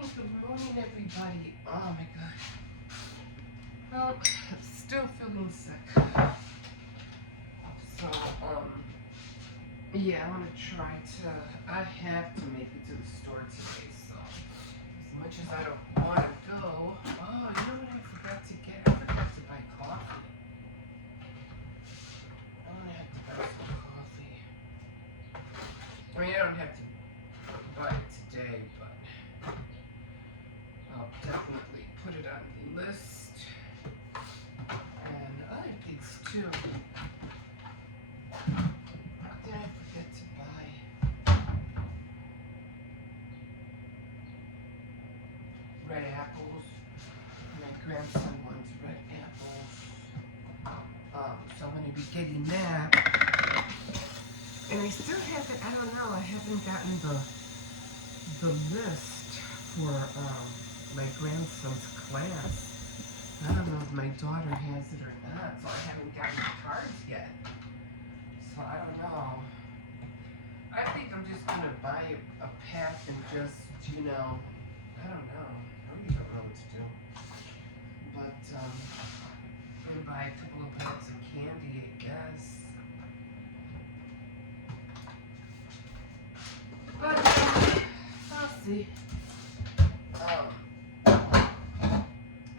good morning, everybody. Oh my god. Well, still feeling sick. So, yeah, I'm gonna try to. I have to make it to the store today, so as much as I don't want to go. Oh, you know what I forgot to get? I forgot to buy coffee. I'm gonna have to buy some coffee. I mean, I don't have to buy it today, but I'll definitely put it on the list. And other things too. What did I forget to buy? Red apples. My grandson wants red apples. So I'm gonna be getting that. And I still haven't, I don't know, I haven't gotten the list for my grandson's class. I don't know if my daughter has it or not, so I haven't gotten the cards yet. So I don't know. I think I'm just gonna buy a pack and just, I don't know. I really don't know what to do. But I'm gonna buy a couple of bags of candy, I guess. But I'll see.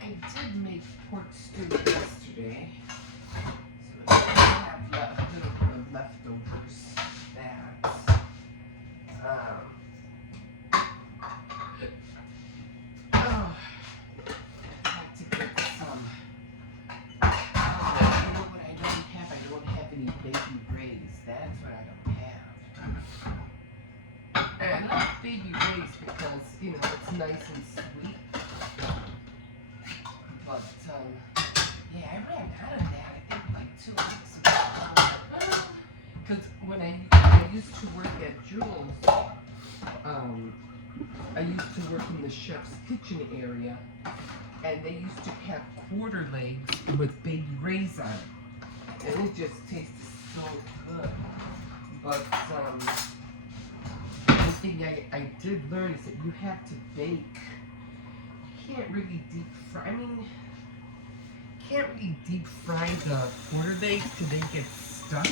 I did make pork stew yesterday, so I have a little bit of leftovers. That oh, I have to get some. Oh, you know what I don't have? I don't have any baby rays. That's what I don't have. And I like baby rays because, it's nice and sweet. But, yeah, I ran out of that, I think, like 2 weeks ago. Because when I used to work at Jules, I used to work in the chef's kitchen area, and they used to have quarter legs with baby rays on it. And it just tasted so good. But, one thing I did learn is that you have to bake. You can't really deep fry. Can't really deep fry the quarter legs because they get stuck.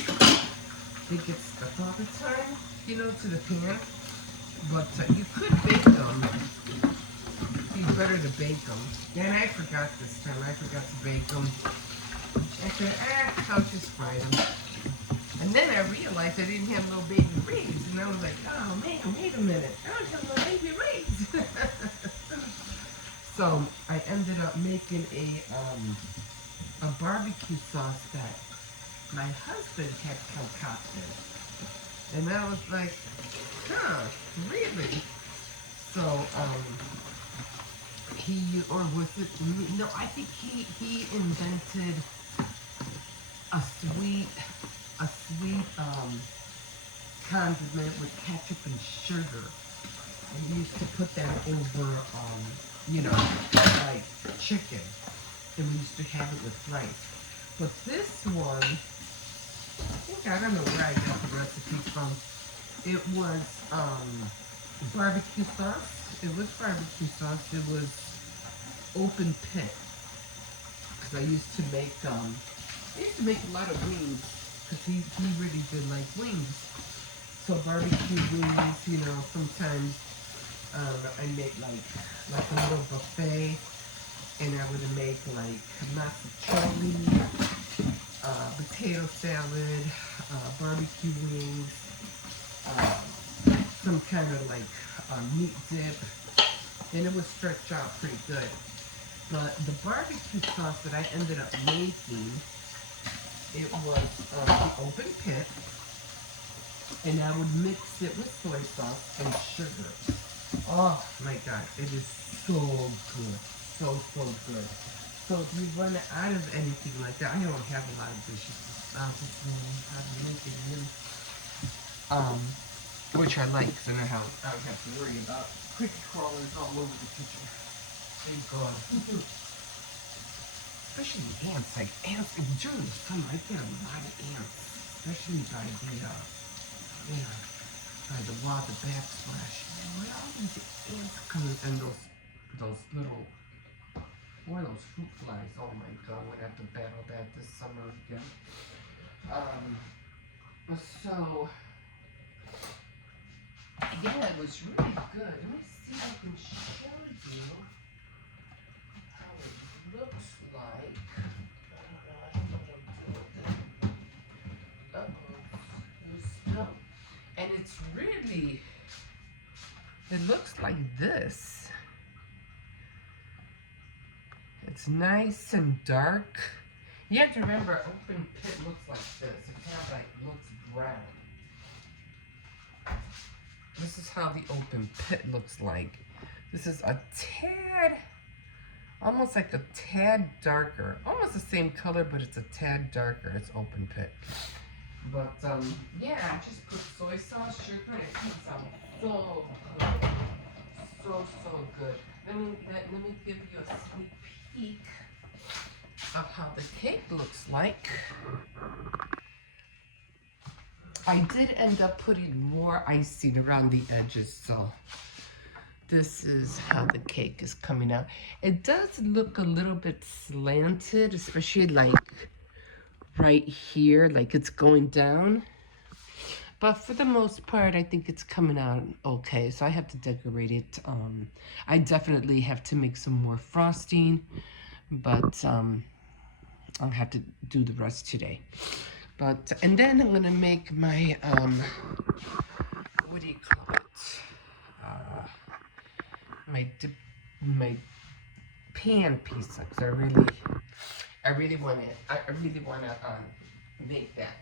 They get stuck all the time, to the pan. But you could bake them. It'd be better to bake them. And I forgot this time. I forgot to bake them. I said, I'll just fry them. And then I realized I didn't have no baby rays. And I was like, oh man, wait a minute. I don't have no baby rays. So I ended up making a barbecue sauce that my husband had concocted. And I was like, really? So, or was it me? No, I think he invented a sweet condiment with ketchup and sugar. And he used to put that over, like chicken. And we used to have it with rice. But this one, I don't know where I got the recipe from. It was barbecue sauce. It was barbecue sauce. It was open pit. Because I used to make a lot of wings. Because he really did like wings. So barbecue wings, sometimes I make like a little buffet. And I would make like masticholi, potato salad, barbecue wings, some kind of like meat dip, and it would stretch out pretty good. But the barbecue sauce that I ended up making, it was the open pit, and I would mix it with soy sauce and sugar. Oh my god, it is so good. So good. So if you run out of anything like that, I don't have a lot of dishes. I'll just how to make it really. Which I like because I know how I don't have to worry about cricket crawlers all over the kitchen. Thank God. Especially ants, like ants during the summer, I get a lot of ants. Especially by the wall, the backsplash. Where all these ants come And those little, what are those fruit flies? Oh my god, we're gonna have to battle that this summer again. So yeah, it was really good. Let me see if I can show you how it looks like. I don't know what I'm doing. Uh-oh. And it's really, it looks like this. It's nice and dark. You have to remember, open pit looks like this. It kind of like looks brown. This is how the open pit looks like. This is a tad, almost like a tad darker. Almost the same color, but it's a tad darker. It's open pit. But yeah, I just put soy sauce, sugar, and it comes out so good. So good. Let me give you a sneak peek of how the cake looks like. I did end up putting more icing around the edges, so this is how the cake is coming out. It does look a little bit slanted, especially like right here, like it's going down. But for the most part, I think it's coming out okay. So I have to decorate it. I definitely have to make some more frosting, but I'll have to do the rest today. But, and then I'm gonna make my, what do you call it? My pan pizza, because I really want to make that.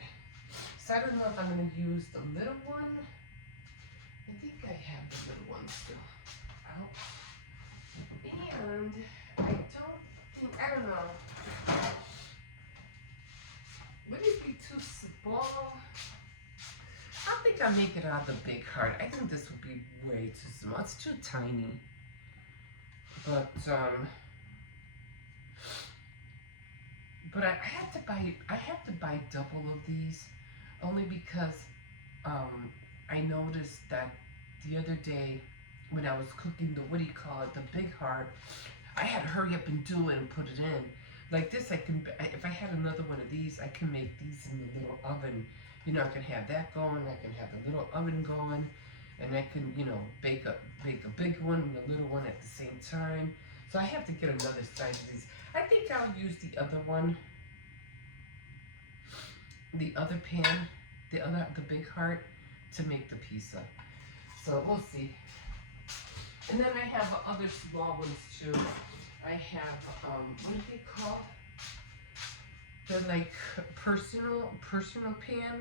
So I don't know if I'm going to use the little one. I think I have the little one still out. And I don't know. Would it be too small? I don't think I'll make it out of the big heart. I think this would be way too small. It's too tiny. But I have to buy double of these, only because I noticed that the other day when I was cooking the, what do you call it, the big heart, I had to hurry up and do it and put it in. Like this, if I had another one of these, I can make these in the little oven. You know, I can have that going, I can have the little oven going, and I can, you know, bake a big one and a little one at the same time. So I have to get another size of these. I think I'll use the other one, the other pan, the big heart, to make the pizza. So we'll see. And then I have other small ones too. I have, what are they called? They're like personal pan,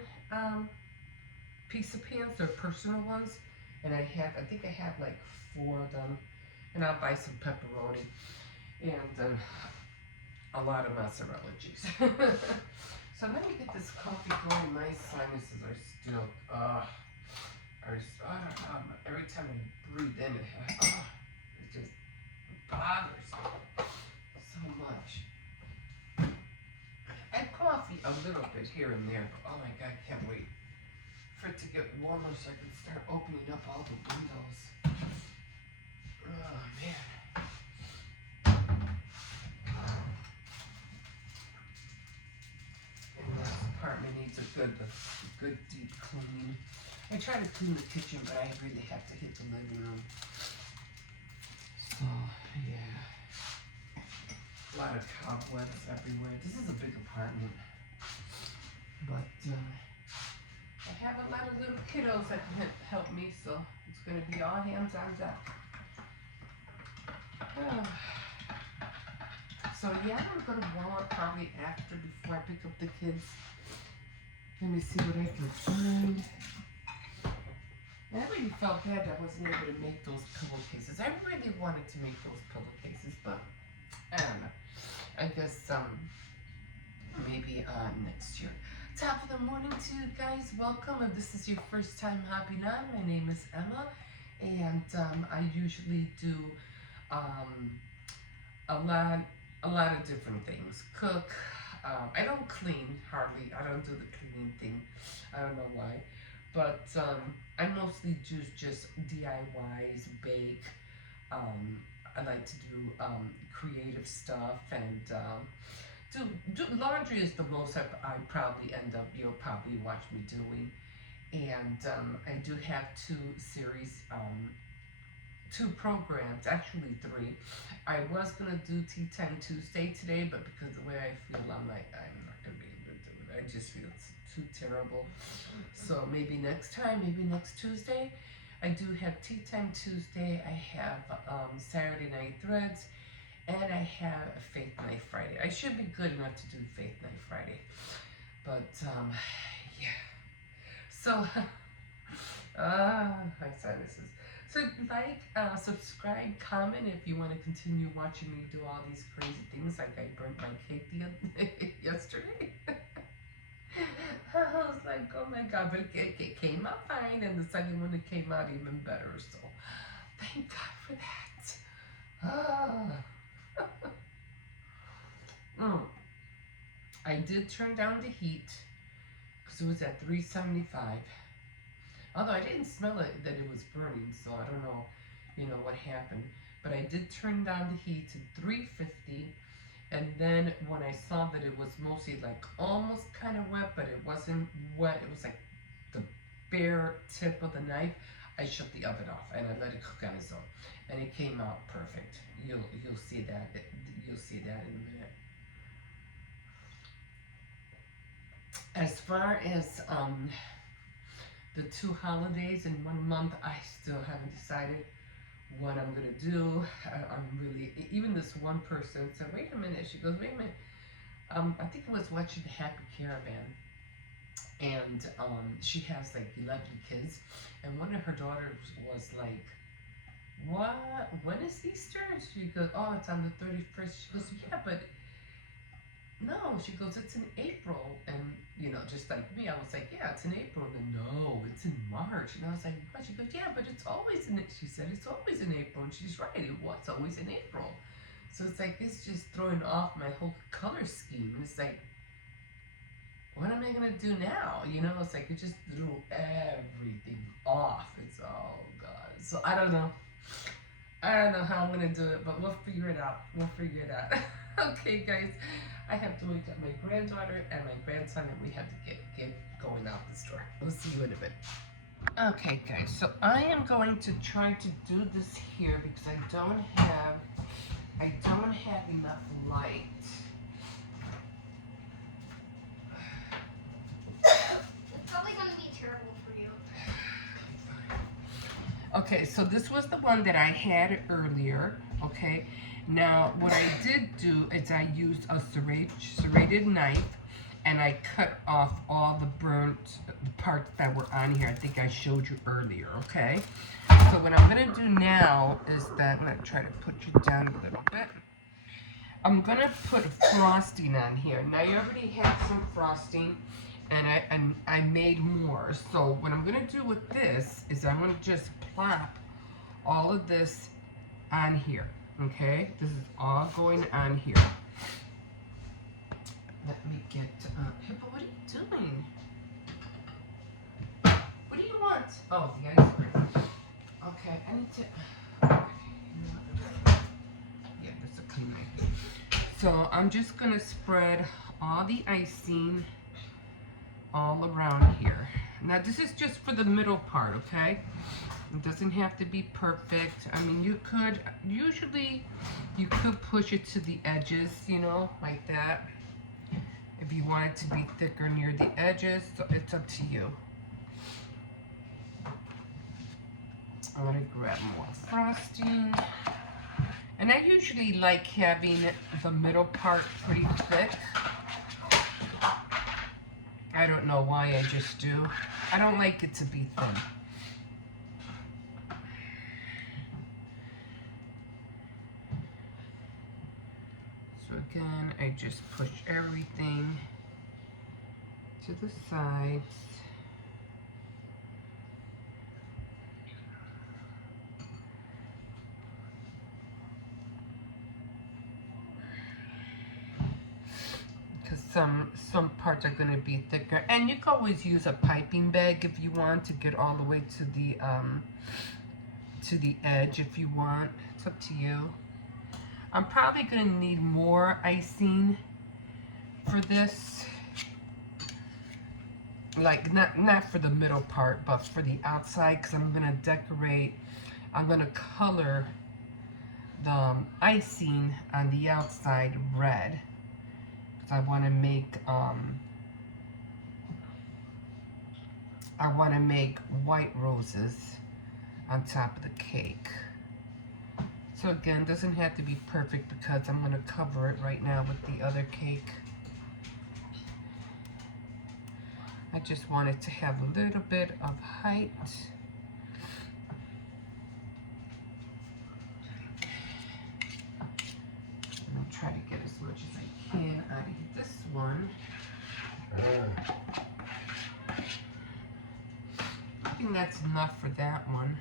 pizza pans. They're personal ones. And I think I have like 4 of them. And I'll buy some pepperoni and a lot of mozzarella cheese. So let me get this coffee going. My sinuses are still, I don't know, every time I breathe in it just bothers me so much. And coffee a little bit here and there, but oh my god, I can't wait for it to get warmer so I can start opening up all the windows. Oh man. And this apartment needs a good deep cleaning. I try to clean the kitchen, but I really have to hit the living room. So yeah. A lot of cobwebs everywhere. This is a big apartment. But I have a lot of little kiddos that can help me, so it's going to be all hands on deck. So yeah, I'm going to go to Walmart probably before I pick up the kids. Let me see what I can find. I really felt bad that I wasn't able to make those pillowcases. I really wanted to make those pillowcases, but I don't know. I guess maybe next year. Top of the morning to you guys. Welcome. If this is your first time hopping on, my name is Emma, and I usually do a lot of different things. Cook. I don't clean hardly. I don't do the cleaning thing. I don't know why, but I mostly do just DIYs, bake. I like to do creative stuff and do laundry is the most I probably end up, you'll probably watch me doing. And I do have two programs, actually three. I was gonna do Tea Time Tuesday today, but because the way I feel, I'm like, I'm not gonna be able to do it. I just feel it's too terrible. So maybe next time, maybe next Tuesday. I do have Tea Time Tuesday. I have Saturday Night Threads, and I have a Faith Night Friday. I should be good enough to do Faith Night Friday, but yeah. So, my sinuses. So like, subscribe, comment if you want to continue watching me do all these crazy things. Like I burnt my cake yesterday. I was like, oh my god, but it came out fine, and the second one it came out even better. So thank God for that. I did turn down the heat because it was at 375. Although I didn't smell it that it was burning, so I don't know, what happened. But I did turn down the heat to 350, and then when I saw that it was mostly like almost kind of wet, but it wasn't wet, it was like the bare tip of the knife, I shut the oven off and I let it cook on its own, and it came out perfect. You'll see that. You'll see that in a minute. As far as the 2 holidays in 1 month, I still haven't decided what I'm gonna do. I'm really, even this one person said, wait a minute, she goes, wait a minute, I think I was watching the Happy Caravan, and she has like 11 kids, and one of her daughters was like, what, when is Easter? And she goes, oh, it's on the 31st. She goes, yeah, but no, she goes, it's in April. And, just like me, I was like, yeah, it's in April. And then, no, it's in March. And I was like, what? She goes, yeah, but it's always in, she said, it's always in April. And she's right, it was always in April. So it's like, it's just throwing off my whole color scheme. And it's like, what am I going to do now? It's like, it just threw everything off. It's, oh, God. So I don't know. I don't know how I'm going to do it, but we'll figure it out. Okay, guys. I have to wake up my granddaughter and my grandson, and we have to get going out the store. We'll see you in a bit. Okay, guys, so I am going to try to do this here because I don't have enough light. It's probably going to be terrible for you. Okay, so this was the one that I had earlier, okay? Now, what I did do is I used a serrated knife, and I cut off all the burnt parts that were on here. I think I showed you earlier, okay? So what I'm going to do now is that I'm going to try to put you down a little bit. I'm going to put frosting on here. Now, you already have some frosting, and I made more. So what I'm going to do with this is I'm going to just plop all of this on here. Okay, this is all going on here. Let me get, Hippo, what are you doing? What do you want? Oh, the ice cream. Okay, I need to, yeah, there's a cleaning. So I'm just gonna spread all the icing all around here. Now this is just for the middle part, okay? It doesn't have to be perfect. I mean, you could push it to the edges, like that. If you want it to be thicker near the edges, so it's up to you. I'm gonna grab more frosting. And I usually like having the middle part pretty thick. I don't know why, I just do. I don't like it to be thin. So again, I just push everything to the sides. Because some parts are going to be thicker. And you can always use a piping bag if you want to get all the way to the to the edge if you want. It's up to you. I'm probably going to need more icing for this. Like, not for the middle part, but for the outside, because I'm going to decorate. I'm going to color the icing on the outside red. Because I want to make white roses on top of the cake. So again, doesn't have to be perfect because I'm going to cover it right now with the other cake. I just want it to have a little bit of height. I'm going to try to get as much as I can out of this one. I think that's enough for that one.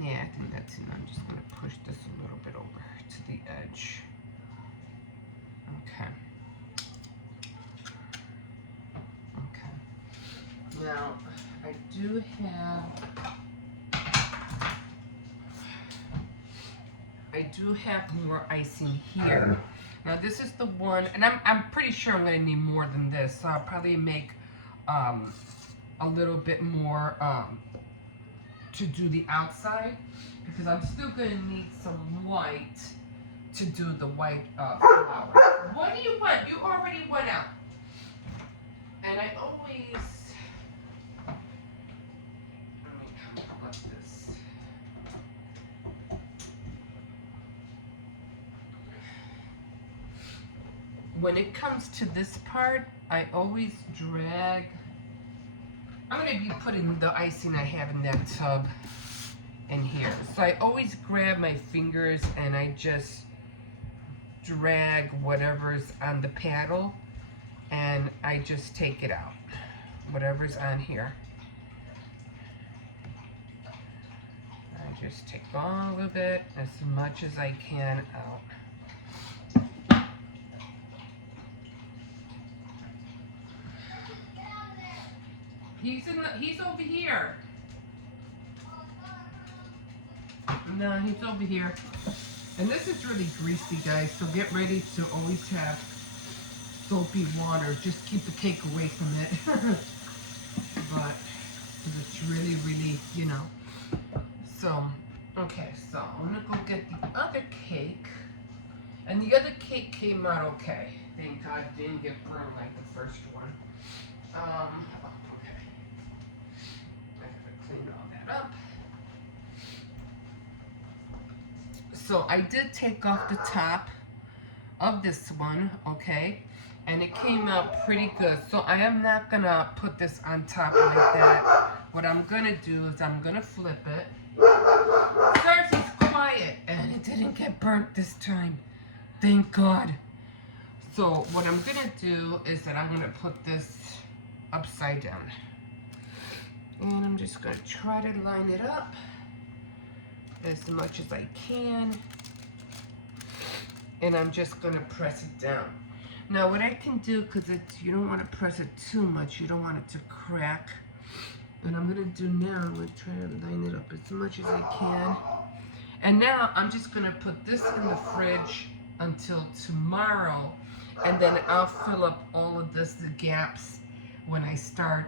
Yeah, I think that's enough. I'm just going to push this a little bit over to the edge. Okay. Okay. Now, I do have more icing here. Now this is the one, and I'm pretty sure I'm going to need more than this, so I'll probably make a little bit more to do the outside, because I'm still going to need some white to do the white flower. What do you want? You already went out. And I always, let me pull up this. When it comes to this part, I always drag. I'm going to be putting the icing I have in that tub in here. So I always grab my fingers and I just drag whatever's on the paddle and I just take it out. Whatever's on here. I just take all of it, as much as I can, out. He's over here. No, he's over here. And this is really greasy, guys, so get ready to always have soapy water. Just keep the cake away from it. But it's really, really, you know. So, okay, so I'm gonna go get the other cake. And the other cake came out okay. Thank God it didn't get burned like the first one. Okay. I gotta clean all that up. So I did take off the top of this one, okay? And it came out pretty good. So I am not gonna put this on top like that. What I'm gonna do is I'm gonna flip it. Cersei's quiet, and it didn't get burnt this time. Thank God. So what I'm gonna do is that I'm gonna put this upside down. And I'm just gonna try to line it up as much as I can. And I'm just gonna press it down. Now what I can do, because you don't want to press it too much, you don't want it to crack. What I'm gonna do now, I'm gonna try to line it up as much as I can. And now I'm just gonna put this in the fridge until tomorrow, and then I'll fill up all of the gaps when I start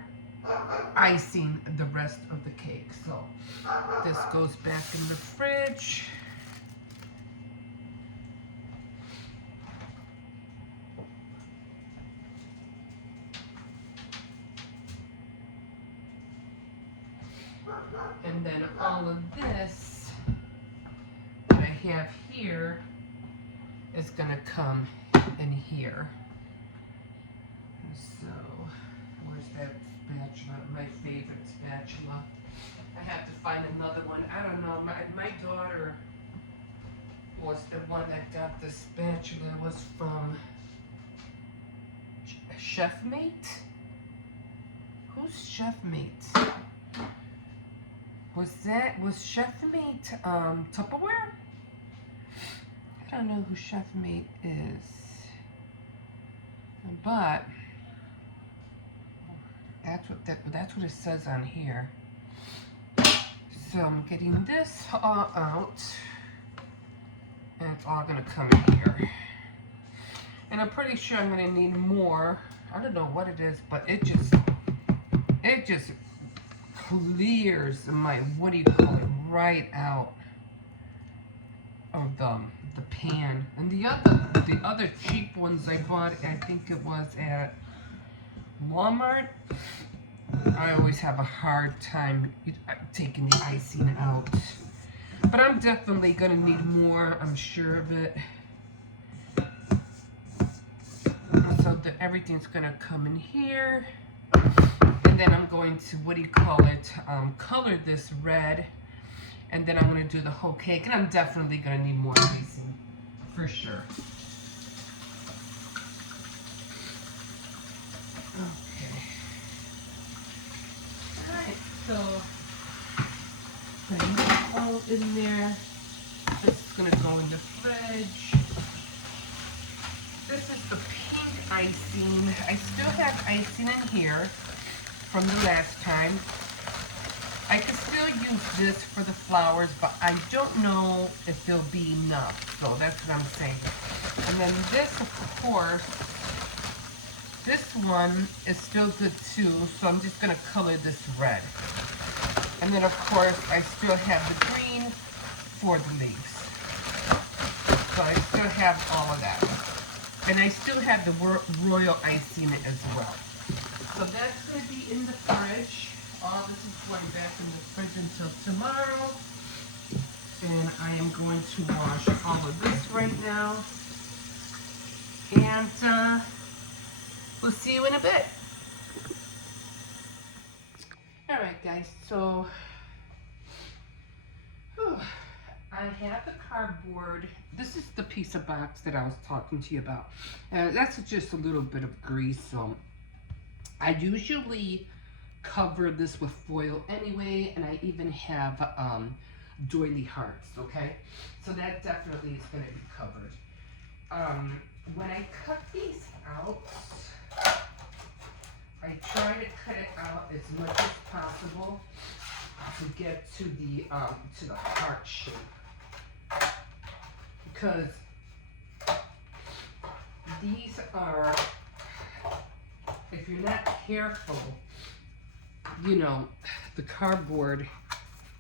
icing the rest of the cake. So this goes back in the fridge. And then all of this that I have here is gonna come in here. So, where's that spatula? My favorite spatula. I have to find another one. I don't know. My daughter was the one that got the spatula. It was from Chefmate? Who's Chefmate? Was Chefmate Tupperware? I don't know who Chefmate is, but That's what it says on here. So I'm getting this all out, and it's all gonna come in here. And I'm pretty sure I'm gonna need more. I don't know what it is, but it just clears my, what do you call it, right out of the pan. And the other cheap ones I bought, I think it was at Walmart. I always have a hard time taking the icing out. But I'm definitely gonna need more, I'm sure of it. So that everything's gonna come in here. And then I'm going to, what do you call it, color this red. And then I'm gonna do the whole cake. And I'm definitely gonna need more icing, for sure. Okay. Alright, so putting this all in there. This is gonna go in the fridge. This is the pink icing. I still have icing in here from the last time. I could still use this for the flowers, but I don't know if there'll be enough. So that's what I'm saying. And then this, of course, this one is still good too. So I'm just gonna color this red. And then of course, I still have the green for the leaves. So I still have all of that. And I still have the royal icing as well. So that's going to be in the fridge. All this is going back in the fridge until tomorrow. And I am going to wash all of this right now. And we'll see you in a bit. Alright guys, so I have the cardboard. This is the piece of box that I was talking to you about. That's just a little bit of grease. So I usually cover this with foil anyway, and I even have doily hearts, okay? So that definitely is going to be covered. When I cut these out, I try to cut it out as much as possible to get to the heart shape. Because these are, if you're not careful, you know, the cardboard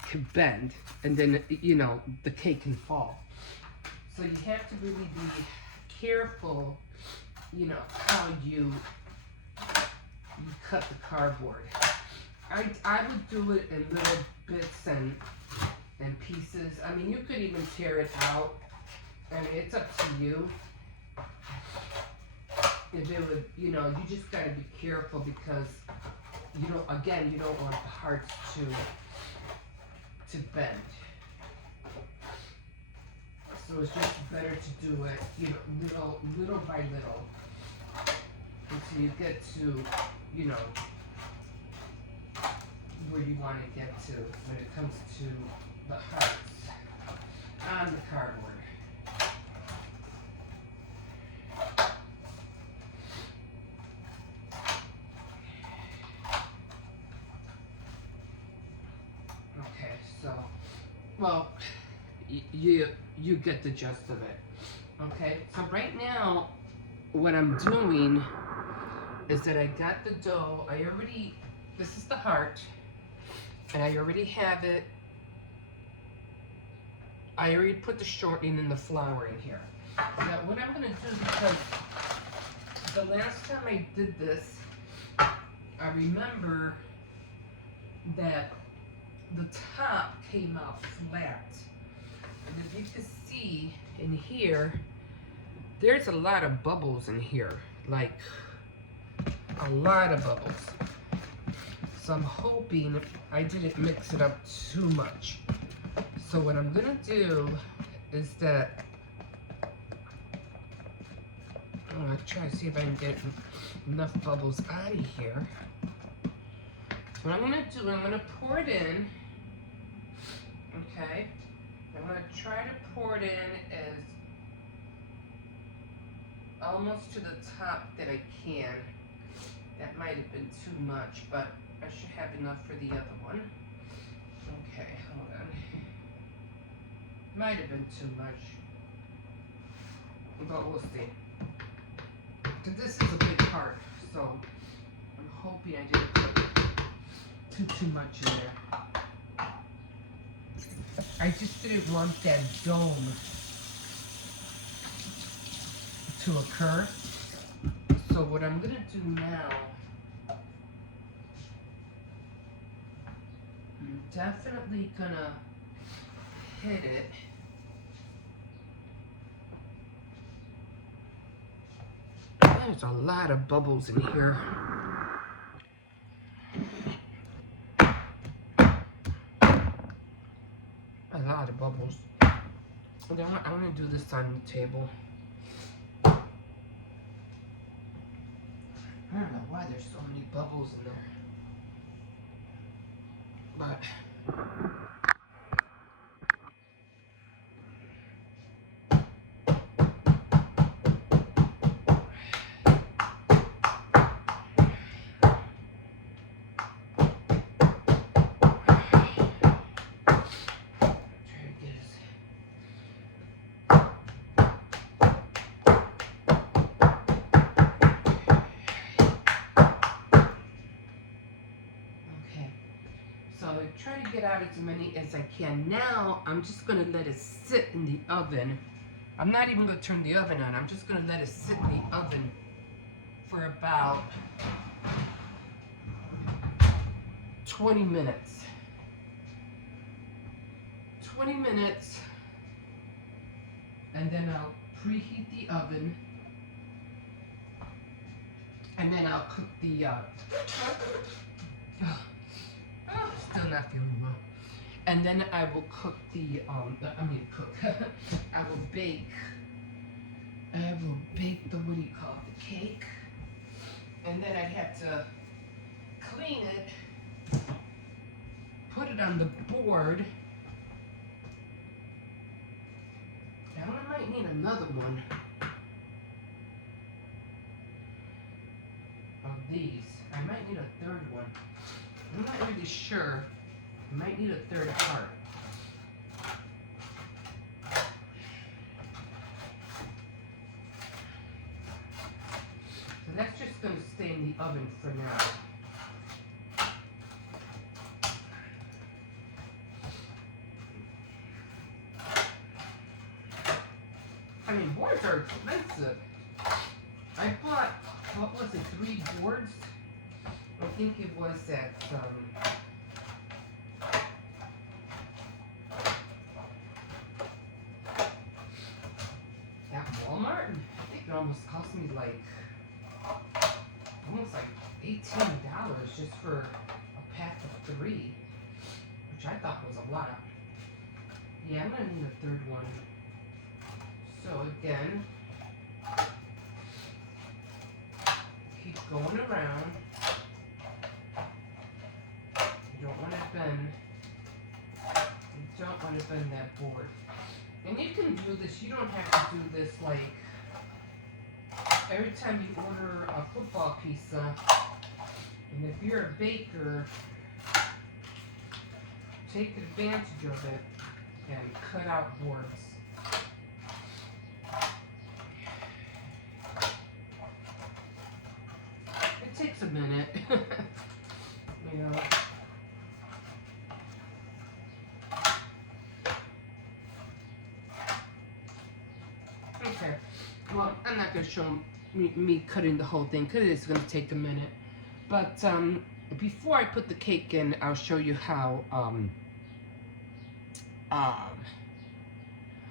can bend and then, you know, the cake can fall. So you have to really be careful, you know, how you cut the cardboard. I would do it in little bits and pieces. I mean, you could even tear it out. I mean, it's up to you. If it would, you know, you just gotta be careful because, you know, again, you don't want the hearts to bend. So it's just better to do it, you know, little by little until you get to, you know, where you want to get to when it comes to the hearts on the cardboard. Okay, so, well, you get the gist of it. Okay, so right now, what I'm doing is that I got the dough. This is the heart, and I already have it. I already put the shortening and the flour in here. Now, what I'm gonna do, because the last time I did this, I remember that the top came out flat. And if you can see in here, there's a lot of bubbles in here, like a lot of bubbles. So I'm hoping I didn't mix it up too much. So what I'm gonna do is that, I'm gonna try to see if I can get enough bubbles out of here. So what I'm gonna do, I'm gonna pour it in, okay? I'm gonna try to pour it in as almost to the top that I can. That might have been too much, but I should have enough for the other one. Okay, hold on. Might have been too much, but we'll see. Because this is a big part, so I'm hoping I didn't put too much in there. I just didn't want that dome to occur. So what I'm gonna do now, I'm definitely gonna hit it. There's a lot of bubbles in here. A lot of bubbles. I'm gonna do this on the table. I don't know why there's so many bubbles in there. But try to get out as many as I can. Now, I'm just going to let it sit in the oven. I'm not even going to turn the oven on. I'm just going to let it sit in the oven for about 20 minutes. 20 minutes, and then I'll preheat the oven, and then I'll cook the still not feeling well. And then I will cook the, I will bake the, what do you call it, the cake. And then I'd have to clean it, put it on the board. Now I might need another one of these. I might need a third one. I'm not really sure. I might need a third part. So that's just going to stay in the oven for now. I mean, boards are expensive. I bought, what was it, 3 boards? I think it was at, Walmart. I think it almost cost me almost $18 just for a pack of 3, which I thought was a lot. Yeah, I'm gonna need a third one. So again, keep going around. You don't want to bend that board. And you can do this, you don't have to do this every time you order a football pizza. And if you're a baker, take advantage of it and cut out boards. It takes a minute, you know. Okay, well, I'm not going to show me cutting the whole thing because it's going to take a minute. But before I put the cake in, I'll show you how,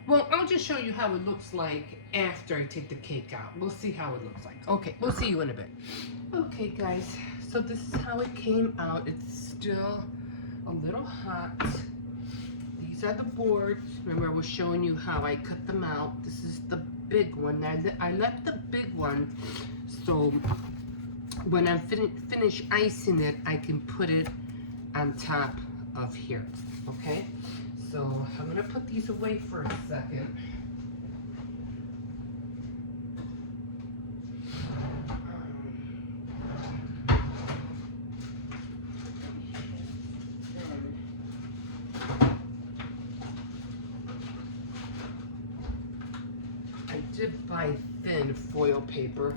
well, I'll just show you how it looks like after I take the cake out. We'll see how it looks like. Okay, we'll see you in a bit. Okay, guys, so this is how it came out. It's still a little hot. These are the boards. Remember, I was showing you how I cut them out. This is the big one. I left the big one so when I finish icing it, I can put it on top of here. Okay? So I'm going to put these away for a second. did buy thin foil paper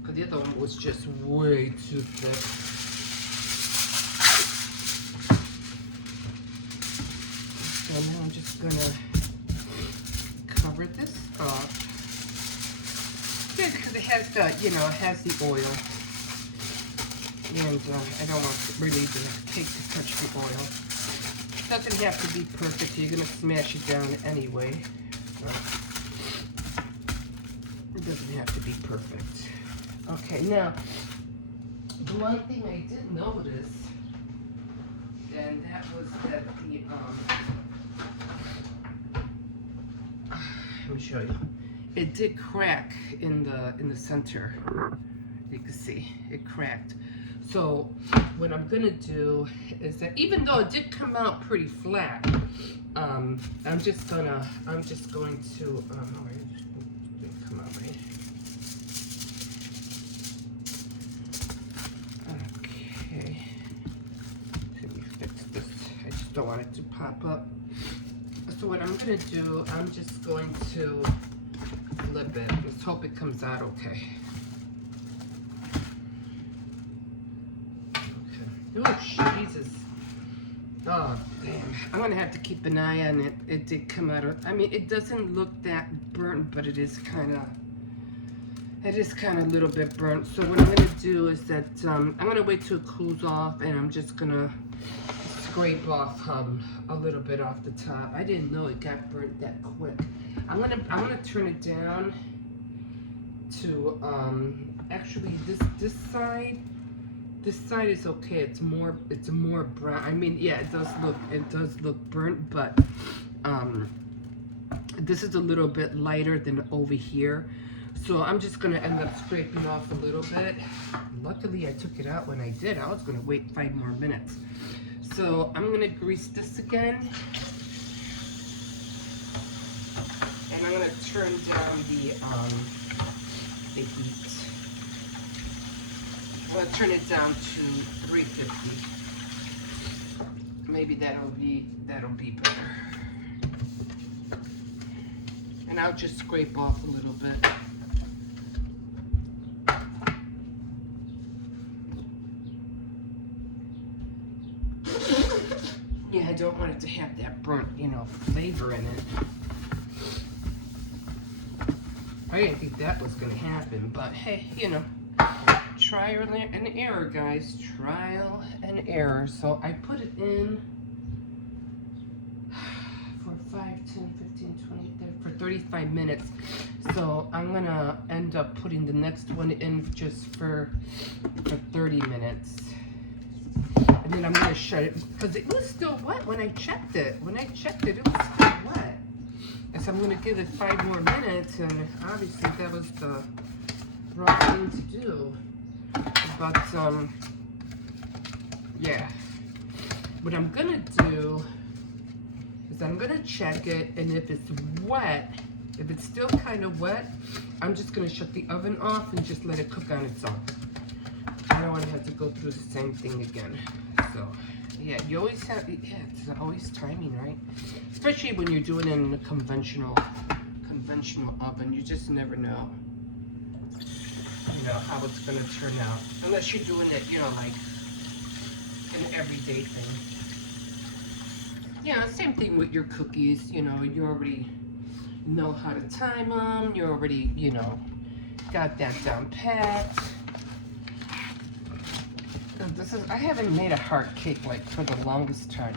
because the other one was just way too thick. So now I'm just gonna cover this up. Good, because it has the, you know, it has the oil. And I don't want really the cake to touch the oil. It doesn't have to be perfect. You're gonna smash it down anyway. So it doesn't have to be perfect. Okay, now the one thing I did notice, and that was that the let me show you. It did crack in the center. You can see it cracked. So what I'm gonna do is that even though it did come out pretty flat, I'm just going to come out right. Okay. Let me fix this. I just don't want it to pop up. So what I'm gonna do, I'm just going to flip it. Let's hope it comes out okay. Oh, Jesus. Oh, damn. I'm going to have to keep an eye on it. It did come out of... I mean, it doesn't look that burnt, but it is kind of... It is kind of a little bit burnt. So what I'm going to do is that I'm going to wait till it cools off, and I'm just going to scrape off a little bit off the top. I didn't know it got burnt that quick. I'm gonna turn it down to actually this side. This side is okay. It's more brown. I mean, yeah, it does look burnt, but this is a little bit lighter than over here. So I'm just gonna end up scraping off a little bit. Luckily, I took it out when I did. I was gonna wait 5 more minutes. So I'm gonna grease this again, and I'm gonna turn down the heat. I'm gonna turn it down to 350. Maybe that'll be better. And I'll just scrape off a little bit. Yeah, I don't want it to have that burnt, you know, flavor in it. I didn't think that was gonna happen, but hey, you know. Trial and error, guys. Trial and error. So I put it in for 5, 10, 15, 20, 30, for 35 minutes. So I'm gonna end up putting the next one in just for 30 minutes. And then I'm gonna shut it because it was still wet when I checked it. When I checked it, it was still wet. And so I'm gonna give it 5 more minutes, and obviously that was the wrong thing to do. But yeah, what I'm gonna do is I'm gonna check it, and if it's wet, if it's still kind of wet, I'm just gonna shut the oven off and just let it cook on its own. I don't want to have to go through the same thing again. So yeah, you always have, yeah, it's always timing, right? Especially when you're doing it in a conventional oven, you just never know. You know, how it's gonna turn out. Unless you're doing it, you know, like an everyday thing. Yeah, same thing with your cookies, you know, you already know how to time them, you already, you know, got that down pat. I haven't made a heart cake like for the longest time.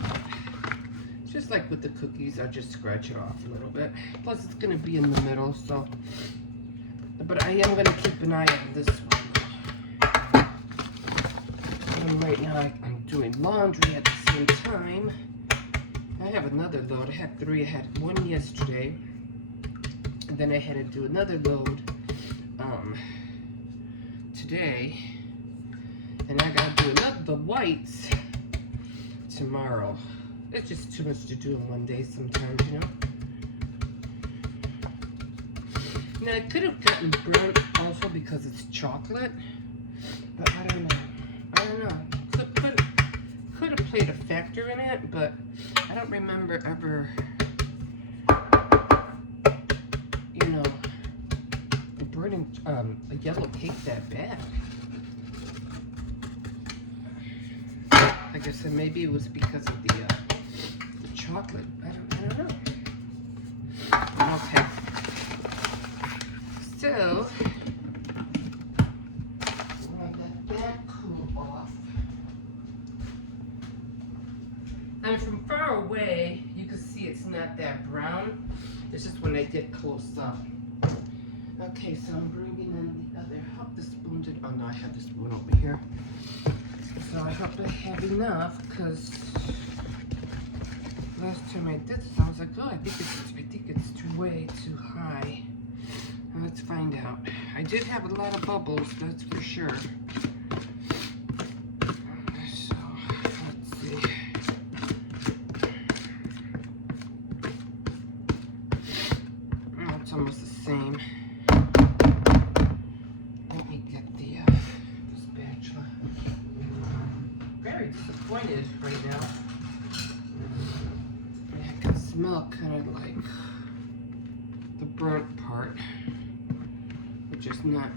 Just like with the cookies, I'll just scratch it off a little bit. Plus it's gonna be in the middle, so. But I am going to keep an eye on this one. And right now I'm doing laundry at the same time. I have another load. I had 3. I had 1 yesterday. And then I had to do another load today. And I got to do the whites tomorrow. It's just too much to do in one day sometimes, you know. Now, it could have gotten burnt also because it's chocolate, but I don't know. Could have played a factor in it, but I don't remember ever, you know, a yellow cake that bad. I guess that maybe it was because of the chocolate. I don't know. Okay. So, let that cool off. And from far away, you can see it's not that brown. It's just when I get close up. Okay, so I'm bringing in the other. I hope the spoon did. Oh no, I have the spoon over here. So I hope I have enough, because last time I did this, I was like, oh, I think it's way too high. Now let's find out. I did have a lot of bubbles, that's for sure. So let's see. Oh, it's almost the same. Let me get the spatula. Very disappointed right now. I can smell kind of like the burnt part, which is not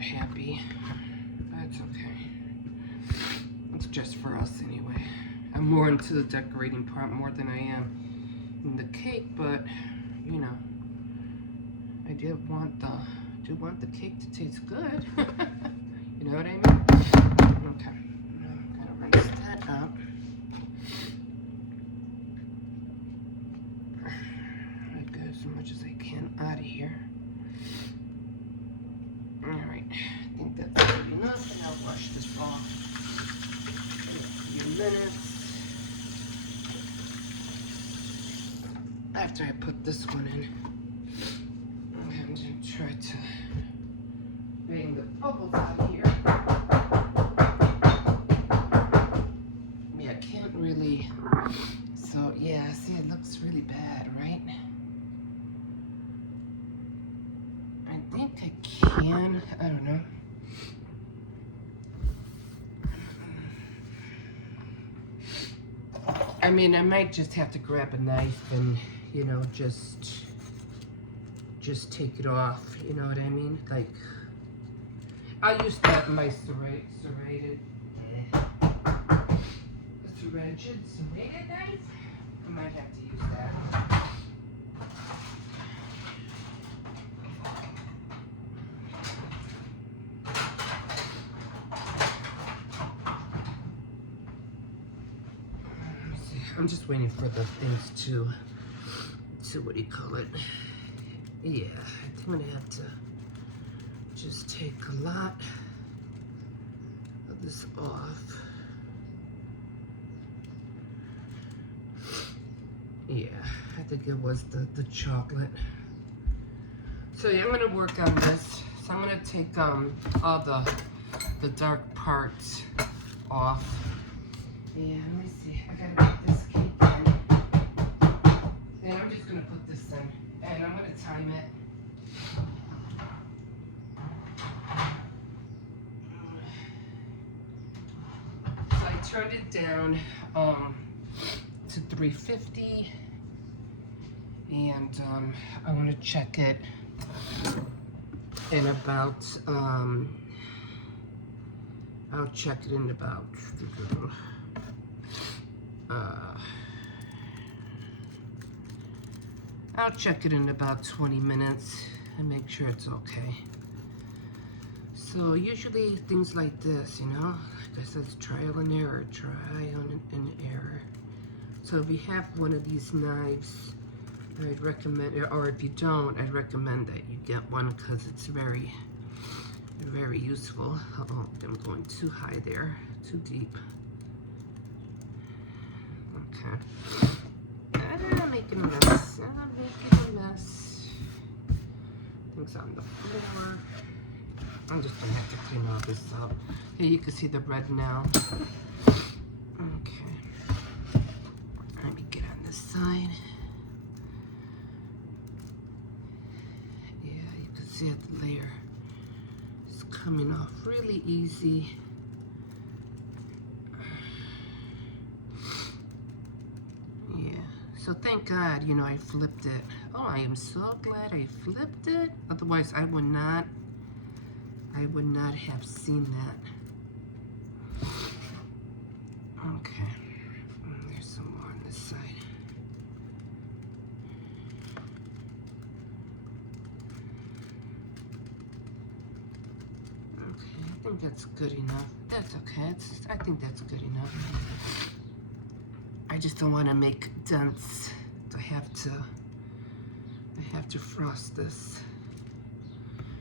happy. That's okay. It's just for us anyway. I'm more into the decorating part more than I am in the cake, but you know, I do want the cake to taste good. You know what I mean? Okay. I'm gonna rinse that up. I get as much as I can out of here. Alright, I think that's good enough, and I'll wash this off in a few minutes. After I put this one in, I'm going to try to bring the bubbles out here. Yeah, I can't really, so yeah, see, it looks really bad, right? I think I can, I don't know. I mean, I might just have to grab a knife and, you know, just take it off, you know what I mean? Like, I'll use that my serrated knife. I might have to use that. I'm just waiting for the things to what do you call it? Yeah, I think I'm gonna have to just take a lot of this off. Yeah, I think it was the chocolate. So yeah, I'm gonna work on this. So I'm gonna take all the dark parts off. Yeah, let me see. I gotta put this cake in. And I'm just gonna put this in. And I'm gonna time it. So I turned it down to 350. And I wanna check it in about I'll check it in about I'll check it in about 20 minutes and make sure it's okay. So usually things like this, you know, like I said, it's trial and error, and error. So if you have one of these knives, I'd recommend, or if you don't, I'd recommend that you get one because it's very, very useful. Oh, I'm going too high there, too deep. Okay. I'm making a mess. I'm making a mess. Things on the floor. I'm just gonna have to clean all this up. Here you can see the red now. Okay. Let me get on this side. Yeah, you can see the layer is coming off really easy. Yeah, so thank God, you know, I flipped it Oh, I am so glad I flipped it. Otherwise, I would not have seen that. Okay. There's some more on this side. Okay, I think that's good enough. That's okay. I think that's good enough. I just don't want to make dents. I have to frost this.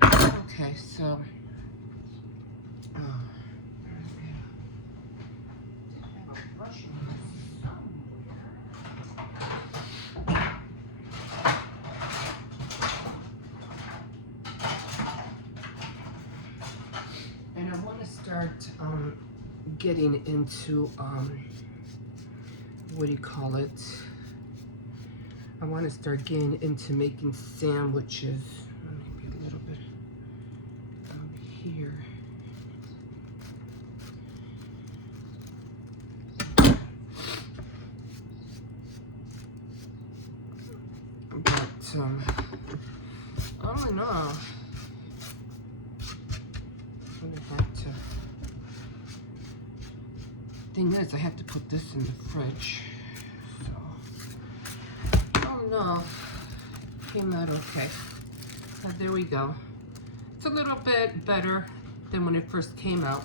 Okay, so and I want to start getting into what do you call it? I want to start getting into making sandwiches. Maybe a little bit over here. But all in all, I'm gonna have to. Thing is, I have to put this in the fridge. No, came out okay. But there we go. It's a little bit better than when it first came out.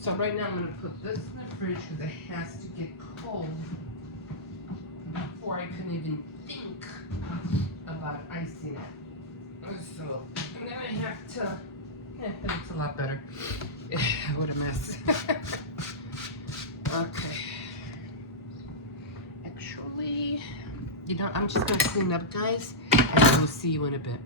So right now I'm gonna put this in the fridge because it has to get cold before I can even think about icing it. So, and then I have to, yeah, that's a lot better. What a mess. Okay. Actually, you know, I'm just gonna clean up, guys, and we'll see you in a bit.